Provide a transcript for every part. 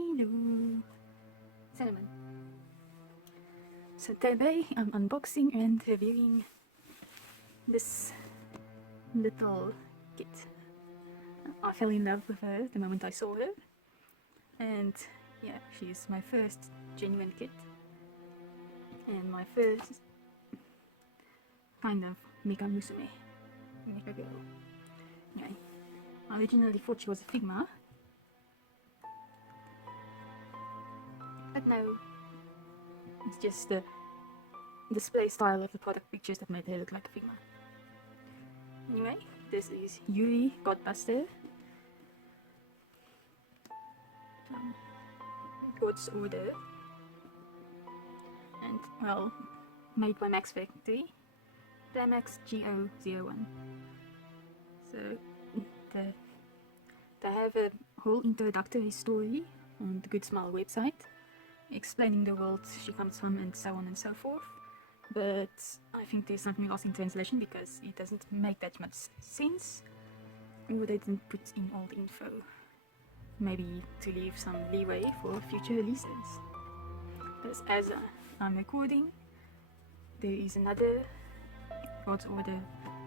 Hello, Cinnamon. So today I'm unboxing and reviewing this little kit. I fell in love with her the moment I saw her, and yeah, she's my first genuine kit and my first kind of Mika Musume, Mika girl. Anyway, I originally thought she was a Figma, but no, it's just the display style of the product pictures that made her look like a Figma. Anyway, this is Yuri Godbuster. God's order, and well, made by Max Factory, Plamax GO-01. So they have a whole introductory story on the Good Smile website, explaining the world she comes from and so on and so forth. But I think there's something lost in translation because it doesn't make that much sense, or they didn't put in all the info. Maybe to leave some leeway for future releases. Because as I'm recording, there is another God's Order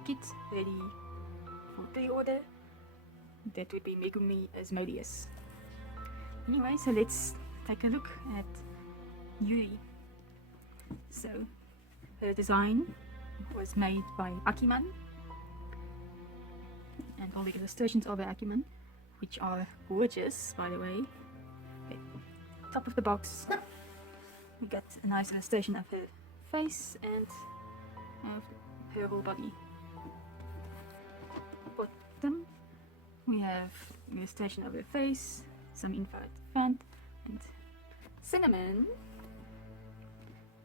kit ready for pre-order. That would be Megumi Asmodeus. Anyway, so let's take a look at Yuri. So her design was made by Akiman, and all the illustrations of Akiman, which are gorgeous, by the way. Okay. Top of the box, we got a nice illustration of her face and of her whole body. Bottom, we have an illustration of her face, some info at the front, and Cinnamon.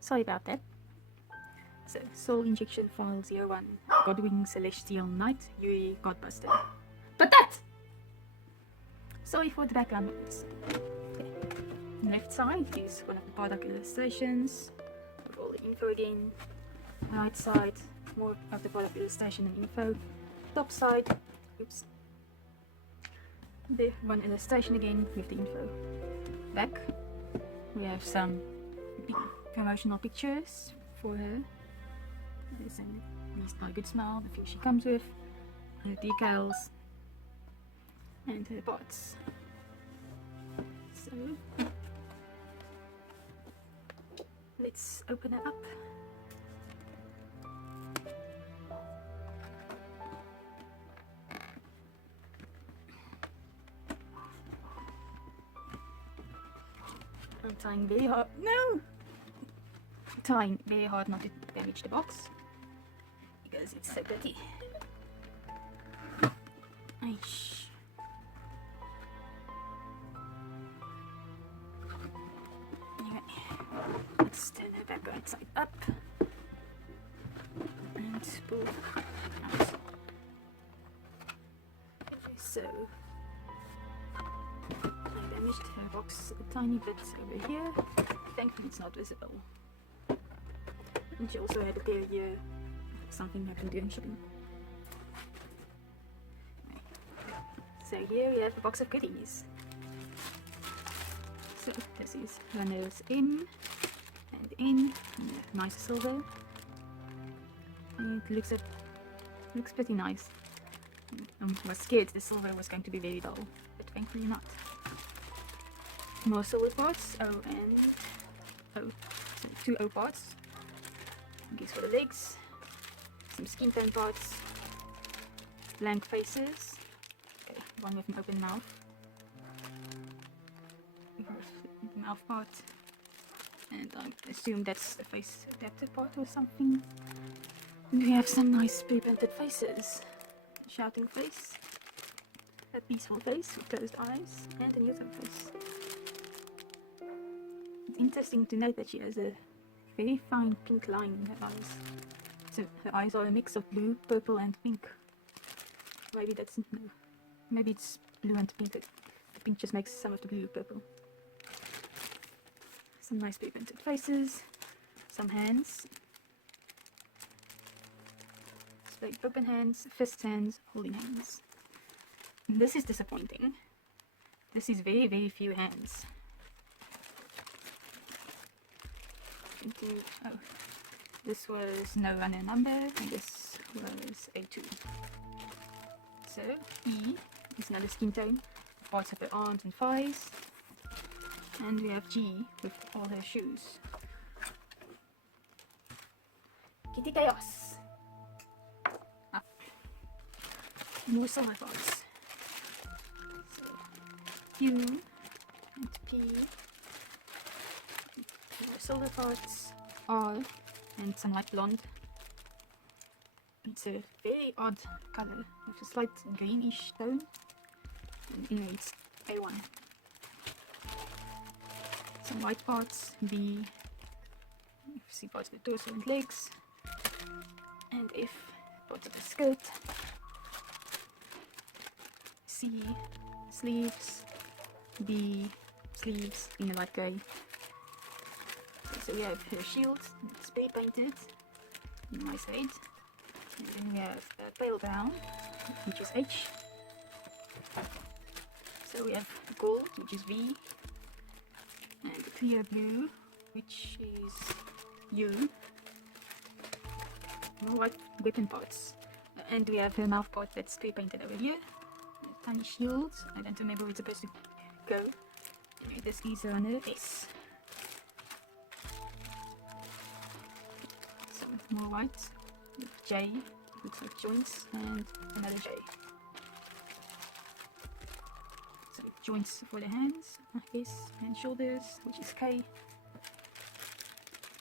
Sorry about that. So, Soul Injection File 01, Godwing Celestial Knight, Yuri Godbuster. But that! Sorry for the background noise. Okay. Left side is one of the product illustrations with all the info again. Right side, more of the product illustration and info. Top side, oops. The one illustration again with the info. Back, we have some promotional pictures for her. There's a Leased by Good Smile, the few she comes with, her decals, and her parts. So let's open it up. I'm trying very hard. No! Trying very hard not to damage the box because it's so dirty. Aish. Anyway, let's turn her back right side up and pull out. So I damaged her box a tiny bit over here. Thankfully it's not visible. And she also had a pair here. Something happened during shipping. So here we have a box of goodies. So this is runners in and in, and a nice silver. And it looks pretty nice. I was scared the silver was going to be very dull, but thankfully not. More silver parts. So 2 O parts. These for the legs. Some skin tone parts. Blank faces. Okay, one with an open mouth. The mouth part. And I assume that's the face adapter part or something. And we have some nice pre-painted faces. A shouting face. A peaceful face with closed eyes. And a neutral face. It's interesting to note that she has a very fine pink line in her eyes. So her eyes are a mix of blue, purple and pink. Maybe that's no. Maybe it's blue and pink. The pink just makes some of the blue purple. Some nice pre-painted faces. Some hands. Display open hands, fist hands, holding hands. This is disappointing. This is very, very few hands. into, oh, this was no runner number, and this was A2. So E is another skin tone, parts of her arms and thighs, and we have G with all her shoes. Kitty Chaos! Ah. More silver parts. So Q and P, more silver parts, R, and some light blonde. It's a very odd color with a slight greenish tone. And anyway, it's A1. Some white parts, B, you see parts of the torso and legs, and F, parts of the skirt, C, sleeves, B, sleeves in a light grey. So we have her shield, spray painted in nice red. And then we have a pale brown, which is H. So we have gold, which is V. And clear blue, which is U. More white weapon parts. And we have her mouth part that's spray painted over here. A tiny shield. I don't remember where it's supposed to go. Anyway, this is runner S. So more white. With J, looks like joints, and another J. So joints for the hands, I guess, and shoulders, which is K.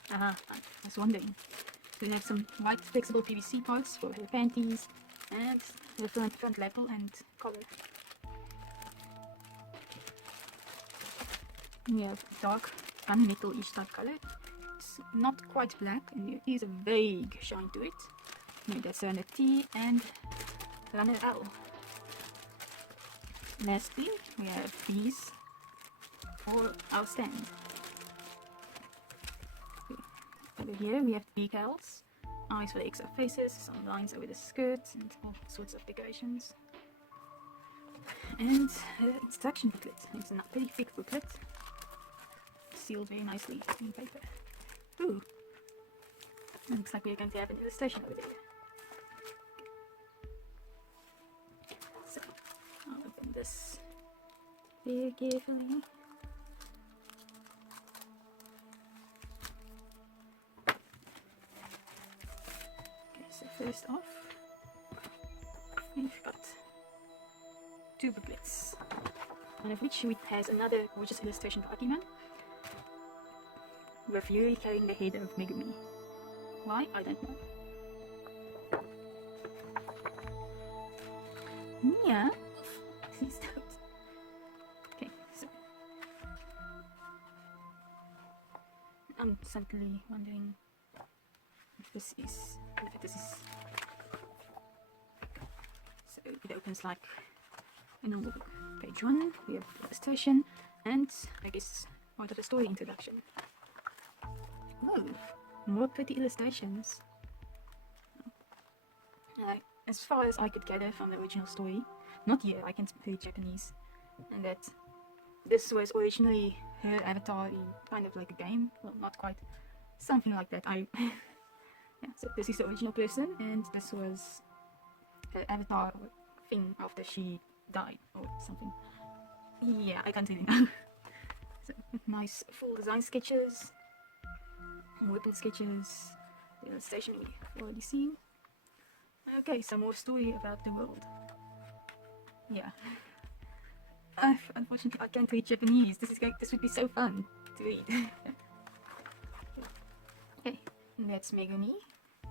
I was wondering. So we have some white flexible PVC parts for her panties, and the front lapel and collar. We have dark gunmetal-ish type color. It's not quite black, and there is a vague shine to it. Maybe that's runner T and runner L. Lastly, we have these for our stand. Over here we have decals, eyes for the extra faces, some lines over the skirt, and all sorts of decorations. And instruction booklet. It's a pretty thick booklet, sealed very nicely in paper. Ooh, looks like we're going to have an illustration over there. So, I'll open this very carefully. Okay, so first off, we've got two booklets, one of which has another gorgeous illustration for Akiman, with Yuri carrying the head of Megumi. Why? I don't know. Mia? Please don't. Okay, so I'm simply wondering if this is so it opens like a normal book. Page 1, we have illustration and I guess part of the story introduction. Oh, more pretty illustrations. As far as I could gather from the original story, not here, I can read Japanese, and that this was originally her avatar in kind of like a game, well, not quite, something like that. Yeah, so this is the original person, and this was her avatar thing after she died or something. Yeah, I can't really know. So, nice full design sketches, weapon sketches, the illustration we've already seen. Okay, some more story about the world. Yeah. Unfortunately, I can't read Japanese. This would be so fun to read. Okay, that's Megumi.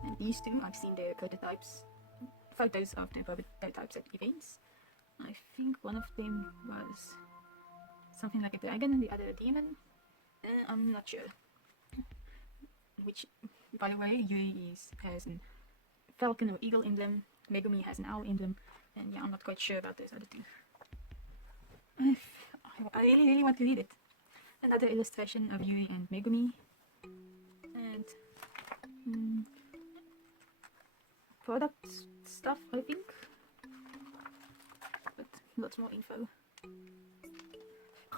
And these two, I've seen their prototypes, photos of their prototypes at events. I think one of them was something like a dragon and the other a demon. I'm not sure. Which, by the way, Yuri has an falcon or eagle emblem, Megumi has an owl emblem, and yeah, I'm not quite sure about those other two. I really want to read it. Another illustration of Yuri and Megumi, and product stuff, I think, but lots more info.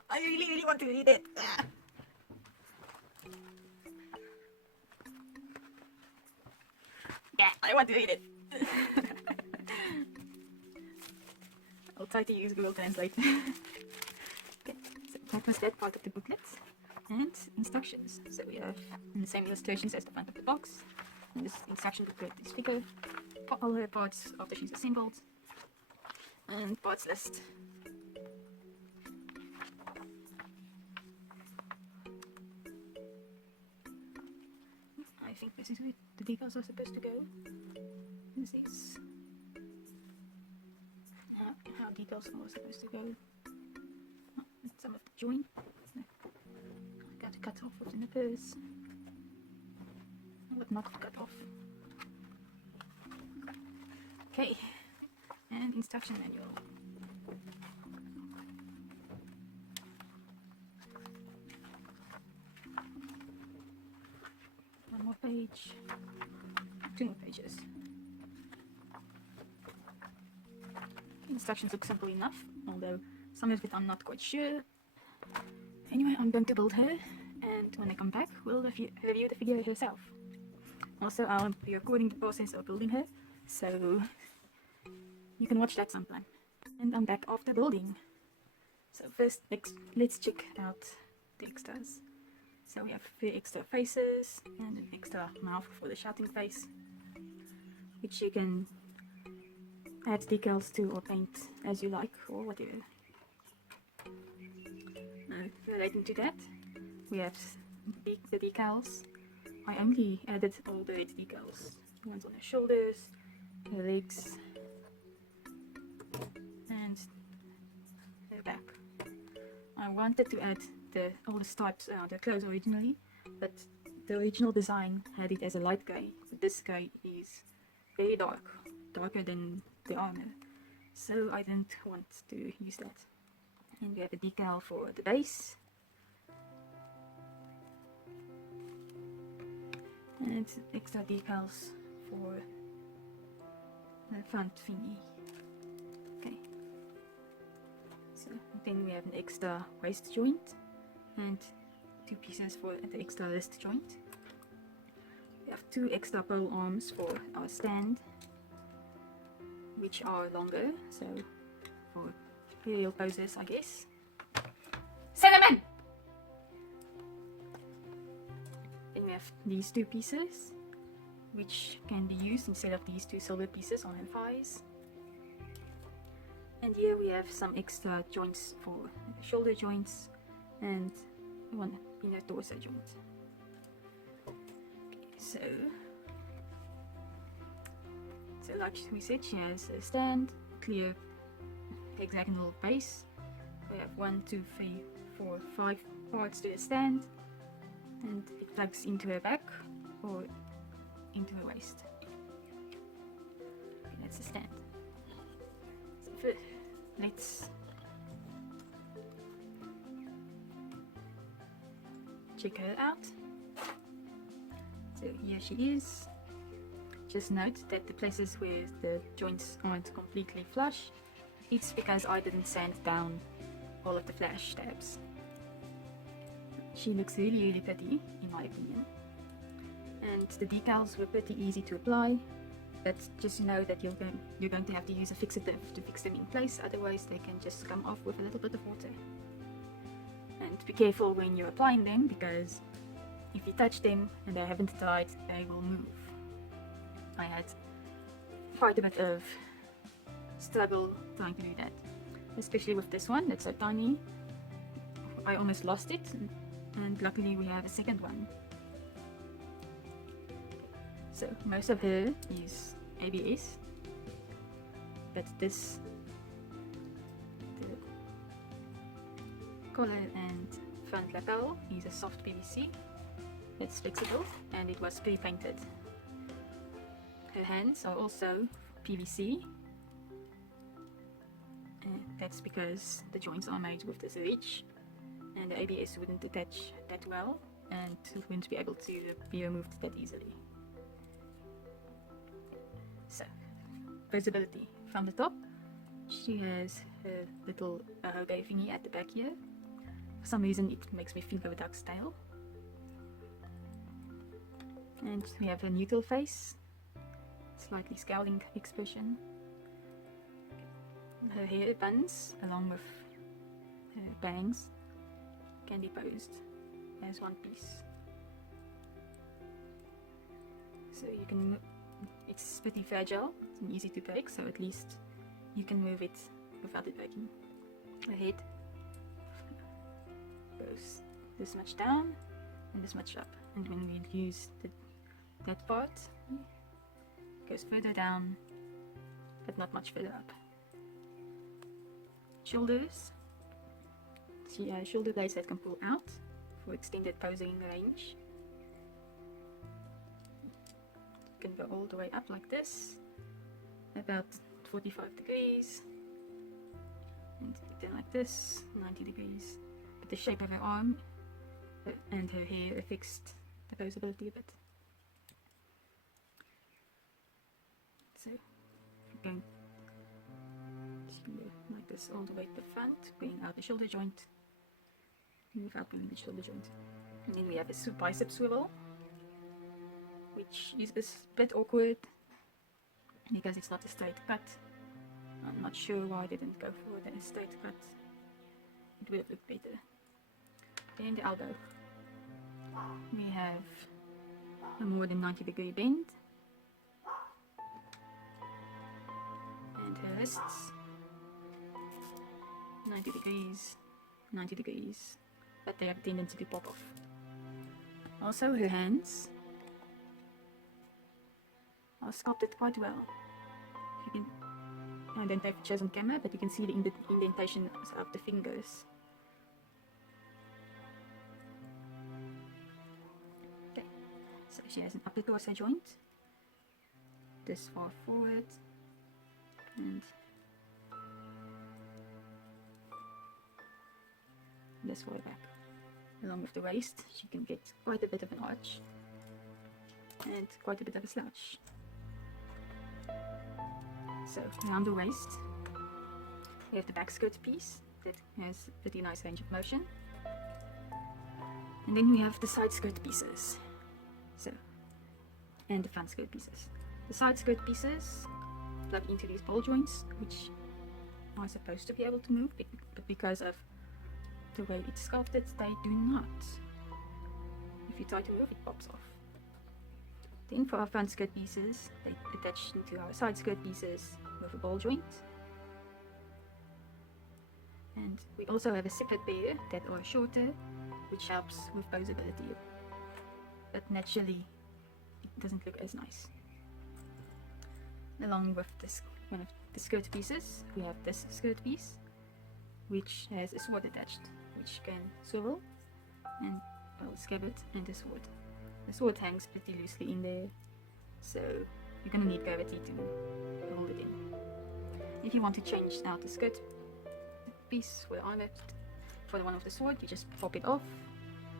I really want to read it. I want to read it. I'll try to use Google Translate. Okay, so that was that part of the booklet. And instructions. So we have the same illustrations as the front of the box. And this instruction booklet is bigger. For all her parts after she's assembled. And parts list. I think this is where the decals are supposed to go. This is how decals are supposed to go. Oh, some of the joint. I got to cut off what's in the purse. What not to cut off. Okay, and instruction manual. One more page. 2 more pages. Instructions look simple enough, although some of it I'm not quite sure. Anyway, I'm going to build her, and when I come back, we'll review the figure herself. Also, I'll be recording the process of building her, so you can watch that sometime. And I'm back after building. So first, let's check out the extras. So we have 3 extra faces and an extra mouth for the shouting face, which you can add decals to or paint as you like or whatever. Relating to that, we have the decals. I only added all the red decals. The ones on her shoulders, her legs, and her back. I wanted to add all the stripes around her clothes originally, but the original design had it as a light grey, but this grey is very dark, darker than the armor, so I didn't want to use that. And we have a decal for the base, and extra decals for the front thingy. Okay, so then we have an extra waist joint and 2 pieces for the extra wrist joint. We have 2 extra pole arms for our stand, which are longer, so for real poses, I guess. Cinnamon! Then we have these 2 pieces, which can be used instead of these 2 silver pieces on her thighs. And here we have some extra joints for the shoulder joints and one inner torso joint. Okay, so like we said, she has a stand, clear hexagonal base. We have 1, 2, 3, 4, 5 parts to the stand, and it plugs into her back or into her waist. Okay, that's the stand. So first, let's check her out. So here she is. Just note that the places where the joints aren't completely flush, it's because I didn't sand down all of the flash tabs. She looks really pretty, in my opinion. And the decals were pretty easy to apply, but just know that you're going to have to use a fixative to fix them in place, otherwise they can just come off with a little bit of water. And be careful when you're applying them, because if you touch them and they haven't dried, they will move. I had quite a bit of struggle trying to do that, especially with this one that's so tiny. I almost lost it, and luckily we have a second one. So most of her is ABS, but this, the collar and front lapel, is a soft PVC that's flexible, and it was pre-painted. Her hands are also PVC, and that's because the joints are made with this ridge, and the ABS wouldn't attach that well, and it wouldn't be able to be removed that easily. So, visibility from the top, she has her little hoge thingy at the back here. For some reason it makes me think of a duck's tail. And we have a neutral face, slightly scowling expression. Her hair buns along with her bangs can be posed as one piece. So you can, it's pretty fragile and easy to break, so at least you can move it without it breaking. The head goes this much down and this much up, and when we use that part, it goes further down but not much further up. Shoulders, she has shoulder blades that can pull out for extended posing range. You can go all the way up like this, about 45 degrees, and then like this, 90 degrees. But the shape of her arm and her hair affects the posability a bit. So, going like this all the way to the front, bringing out the shoulder joint, without bringing the shoulder joint. And then we have a bicep swivel, which is a bit awkward because it's not a straight cut. I'm not sure why I didn't go for the straight cut. It would have looked better. Then the elbow. We have a more than 90-degree bend. And her wrists. 90 degrees, 90 degrees, but they have a tendency to pop off. Also her hands are sculpted quite well. You can, I don't have pictures on camera, but you can see the indentation of the fingers. Okay, so she has an upper torso joint, this far forward, and this far back. Along with the waist, she can get quite a bit of an arch and quite a bit of a slouch. So around the waist, we have the back skirt piece that has a pretty nice range of motion. And then we have the side skirt pieces. So, and the front skirt pieces. The side skirt pieces plug into these ball joints, which are supposed to be able to move, but because of the way it's sculpted, they do not. If you try to move, it pops off. Then for our front skirt pieces, they attach into our side skirt pieces with a ball joint. And we also have a separate pair that are shorter, which helps with posability. But naturally, it doesn't look as nice. Along with this one of the skirt pieces, we have this skirt piece, which has a sword attached, which can swivel and scabbard and a sword. The sword hangs pretty loosely in there, so you're gonna need gravity to hold it in. If you want to change out the skirt piece for the armor, for the one of the sword, you just pop it off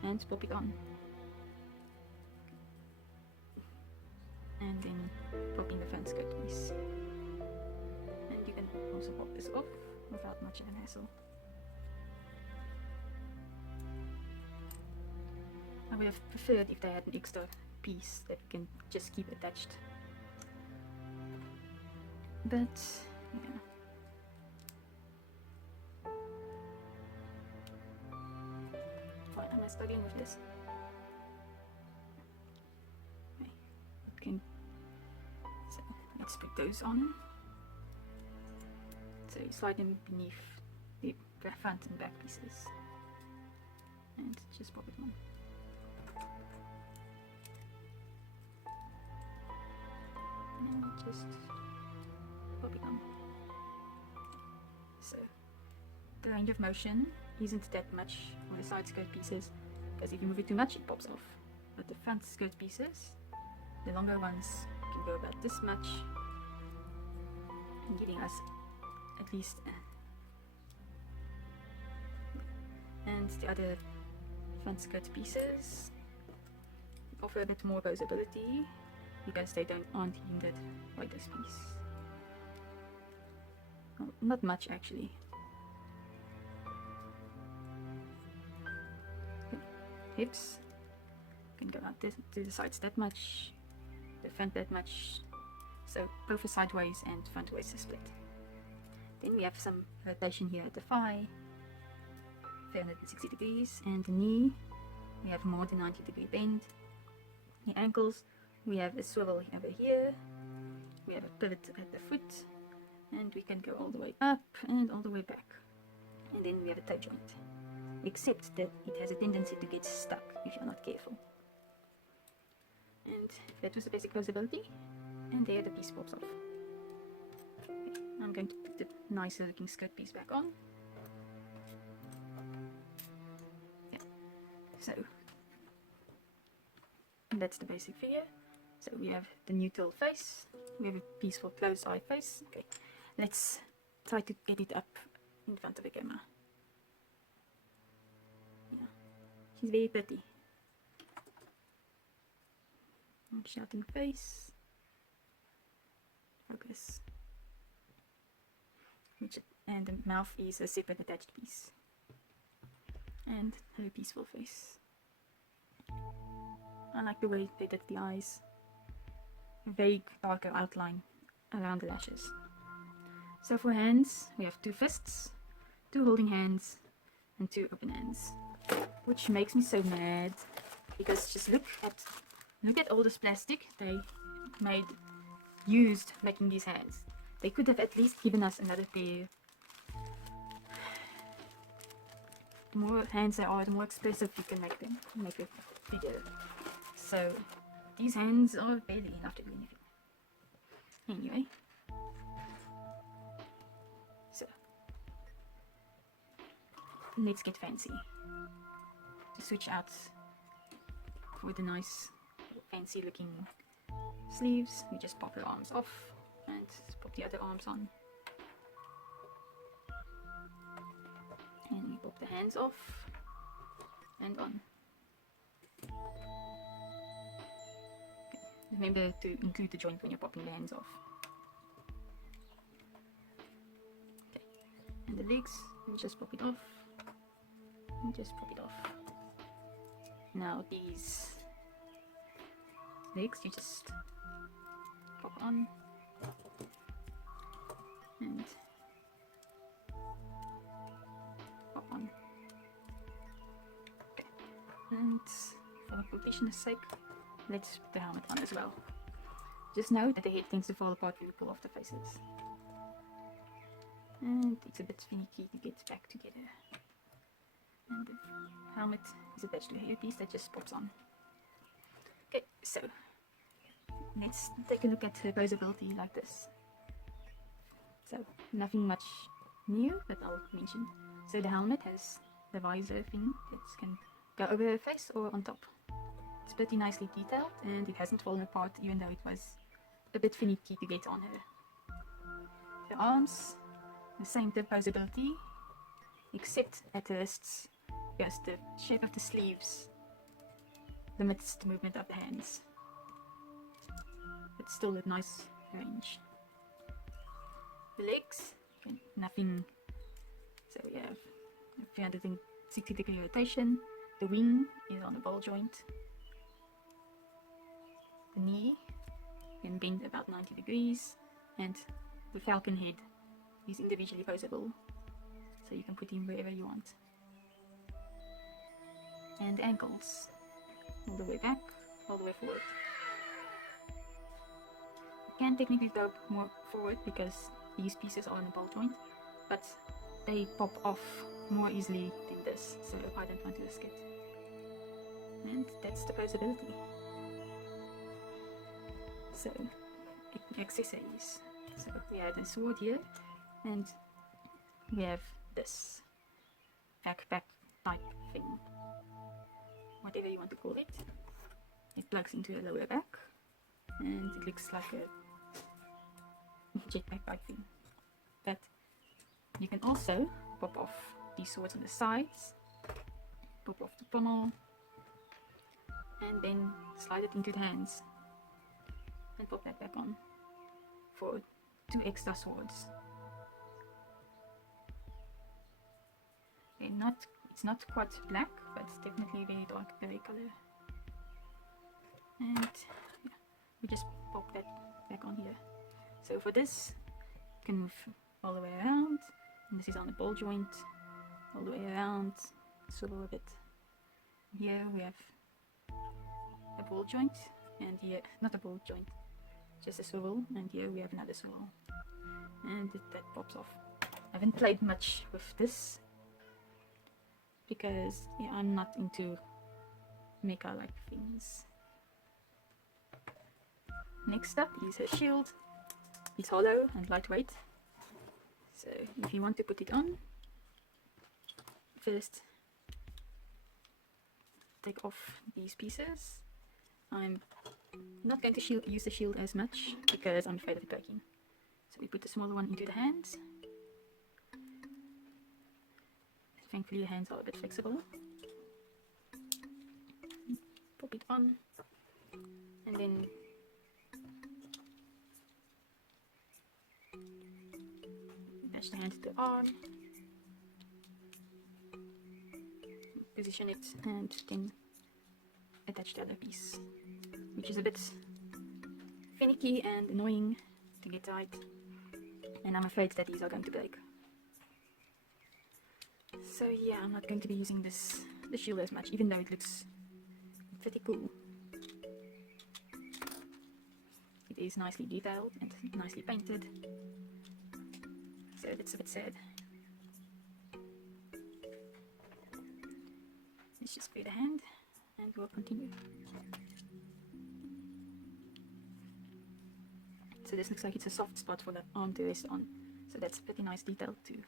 and pop it on. And then pop in the front skirt piece. And you can also pop this off without much of an hassle. I would have preferred if they had an extra piece that you can just keep attached. But, yeah. Fine, am I struggling with this? Okay. Okay. So, let's put those on. So you slide them beneath the front and back pieces. And just pop it on. And just pop it on. So the range of motion isn't that much on the side skirt pieces, because if you move it too much it pops off. But the front skirt pieces, the longer ones, can go about this much, and giving us at least and the other front skirt pieces offer a bit more posability, because they aren't hindered by this piece. Well, not much actually. Hips can go out to the sides that much, the front that much, so both a sideways and frontways split. Then we have some rotation here at the thigh, 360 degrees, and the knee, we have more than 90-degree bend. The ankles, we have a swivel over here, we have a pivot at the foot, and we can go all the way up and all the way back. And then we have a toe joint, except that it has a tendency to get stuck if you're not careful. And that was the basic posability, and there the piece pops off. Okay, I'm going to put the nicer looking skirt piece back on. Yeah. So that's the basic figure. So we have the neutral face, we have a peaceful closed eye face. Okay, let's try to get it up in front of the camera. Yeah, she's very pretty. Shouting face. Focus. And the mouth is a separate attached piece. And her peaceful face. I like the way they did the eyes. A vague darker outline around the lashes. So for hands, we have 2 fists, 2 holding hands, and 2 open hands. Which makes me so mad, because just look at all this plastic they used making these hands. They could have at least given us another pair. The more hands there are, the more expressive you can make them, make a figure. So these hands are barely enough to do anything. Anyway, so let's get fancy. To switch out for the nice fancy looking sleeves, we just pop the arms off and pop the other arms on. And we pop the hands off and on. Remember to include the joint when you're popping the hands off. Okay, and the legs, we just pop it off. And just pop it off. Now these legs, you just pop on and pop on. Okay. And for completion's sake, let's put the helmet on as well. Just know that the head tends to fall apart when you pull off the faces. And it's a bit finicky to get back together. And the helmet is attached to a hairpiece that just pops on. Okay, so let's take a look at her posability like this. So nothing much new, but I'll mention. So the helmet has the visor thing that can go over her face or on top. It's pretty nicely detailed and it hasn't fallen apart, even though it was a bit finicky to get on her. The arms, the same posability, except at the wrists, because the shape of the sleeves limits the movement of the hands. But still a nice range. The legs, nothing. So we have a 360-degree rotation. The wing is on a ball joint. The knee can bend about 90 degrees, and the falcon head is individually posable, so you can put him wherever you want. And the ankles, all the way back, all the way forward. You can technically go more forward because these pieces are on a ball joint, but they pop off more easily than this, so I don't want to risk it. And that's the posability. So, accessories. So we have a sword here, and we have this backpack type thing, whatever you want to call it. It plugs into a lower back, and it looks like a jetpack type thing. But you can also pop off these swords on the sides, pop off the pommel, and then slide it into the hands and pop that back on for 2 extra swords. It's not quite black, but it's definitely very dark gray color. And yeah, we just pop that back on here. So for this, you can move all the way around, and this is on the ball joint, all the way around, swivel a bit. Here we have a ball joint, and here, not a ball joint, just a swivel, and here we have another swivel, and that pops off. I haven't played much with this because yeah, I'm not into mecha like things. Next up is her shield. It's hollow and lightweight, so if you want to put it on, first take off these pieces. I'm not going to use the shield as much because I'm afraid of it breaking. So we put the smaller one into the hands. Thankfully the hands are a bit flexible. Pop it on, and then attach the hand to the arm, position it, and then attach the other piece, which is a bit finicky and annoying to get tight, and I'm afraid that these are going to break. So yeah, I'm not going to be using the shield as much, even though it looks pretty cool. It is nicely detailed and nicely painted, so it's a bit sad. Let's just play the hand and we'll continue. So this looks like it's a soft spot for the arm to rest on, so that's pretty nice detail too.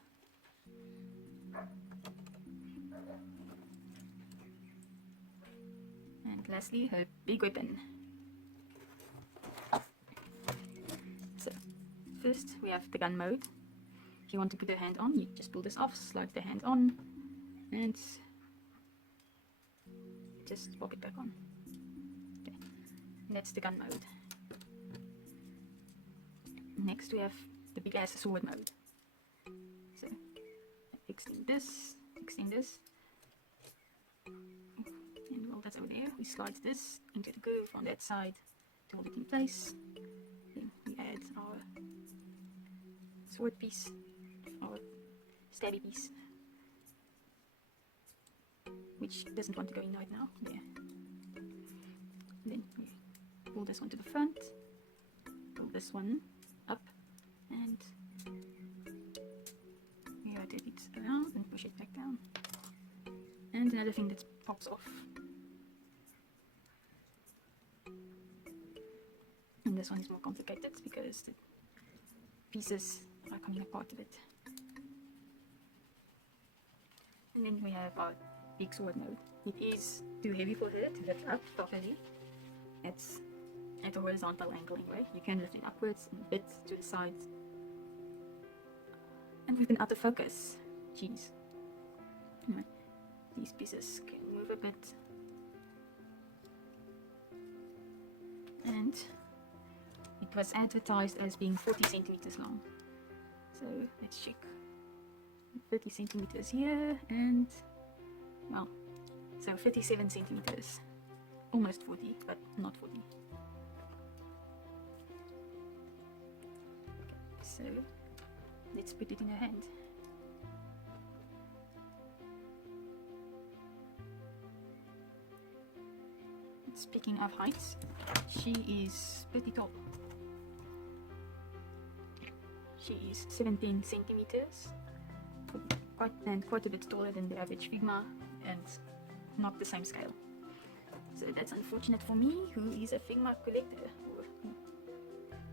And lastly, her big weapon. So first we have the gun mode. If you want to put the hand on, you just pull this off, slide the hand on, and just pop it back on. Okay. And that's the gun mode. Next we have the big ass sword mode. So extend this, and while that's over there, we slide this into the groove on that side to hold it in place. Then we add our sword piece, our stabby piece, which doesn't want to go in right now. There. Then we pull this one to the front, pull this one up, and we rotate it around and push it back down. And another thing that pops off. And this one is more complicated because the pieces are coming apart a bit. And then we have our big sword mode. It is too heavy for her to lift up properly. It's at a horizontal angle anyway. You can lift it upwards and a bit to the sides. And with an autofocus, jeez. Anyway, these pieces can move a bit. And it was advertised as being 40 centimeters long. So let's check. 30 centimeters here, and well, so 37 centimeters. Almost 40, but not 40. Okay, so let's put it in her hand. Speaking of heights, she is pretty tall. She is 17 centimeters, quite a bit taller than the average Figma, and not the same scale. So that's unfortunate for me, who is a Figma collector, or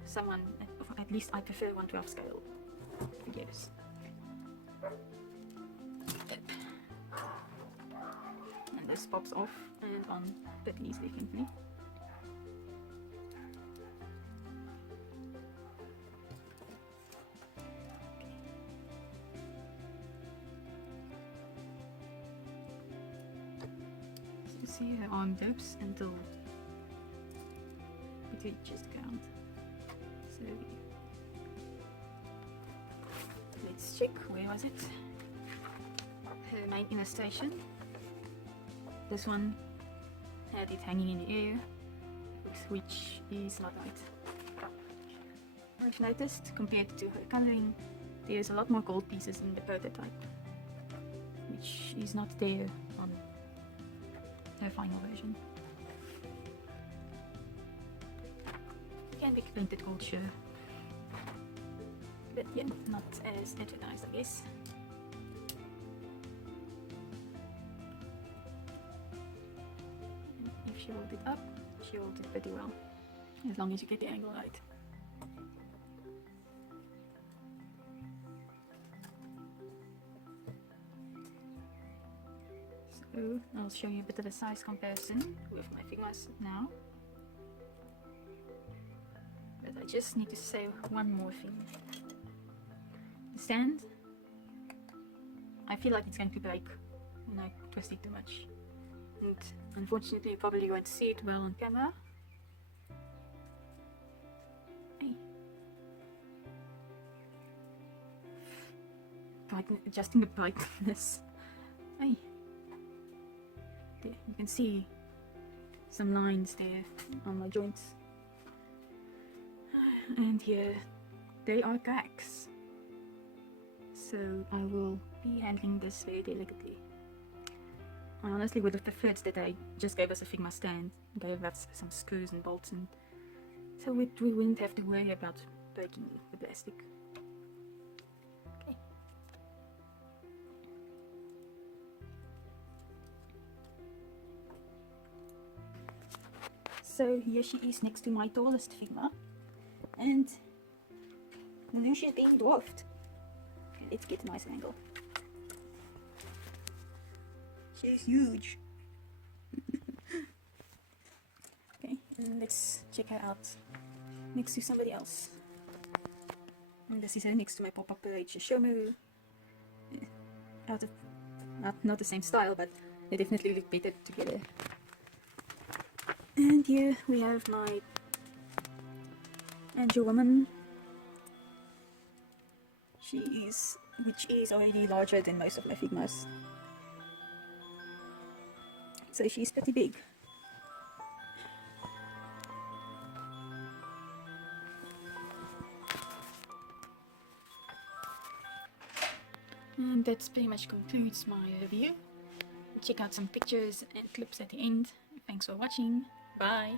someone, at least I prefer 1/12 scale figures. Yep. And this pops off and on pretty easily, thankfully. See, her arm dips until it reaches the ground. So let's check, where was it? Her main illustration. This one had it hanging in the air, which is not right. I've noticed, compared to her colouring, there's a lot more gold pieces in the prototype, which is not there on her final version. Can be painted gold, sure, but yeah, not as advertised, I guess. And if she rolled it up, she rolled it pretty well, as long as you get the angle right. So I'll show you a bit of a size comparison with my Figmas now. But I just need to say one more thing. The stand, I feel like it's going to break when I twist it too much. And unfortunately you probably won't see it well on camera. Hey. Adjusting the brightness. Hey. There, you can see some lines there on my joints. And here they are cracks. So I will be handling this very delicately. I honestly would have preferred that I just gave us a Figma stand, gave us some screws and bolts, and so we wouldn't have to worry about breaking the plastic. Okay. So here she is next to my tallest Figma, and Lucia is being dwarfed. Let's get a nice angle. She's huge. Okay, and let's check her out next to somebody else. And this is her next to my pop-up parade Shishomaru. Out of not the same style, but they definitely look better together. And here we have my Angel Woman. Which is already larger than most of my Figmas. So she's pretty big. And that pretty much concludes my review. Check out some pictures and clips at the end. Thanks for watching. Bye!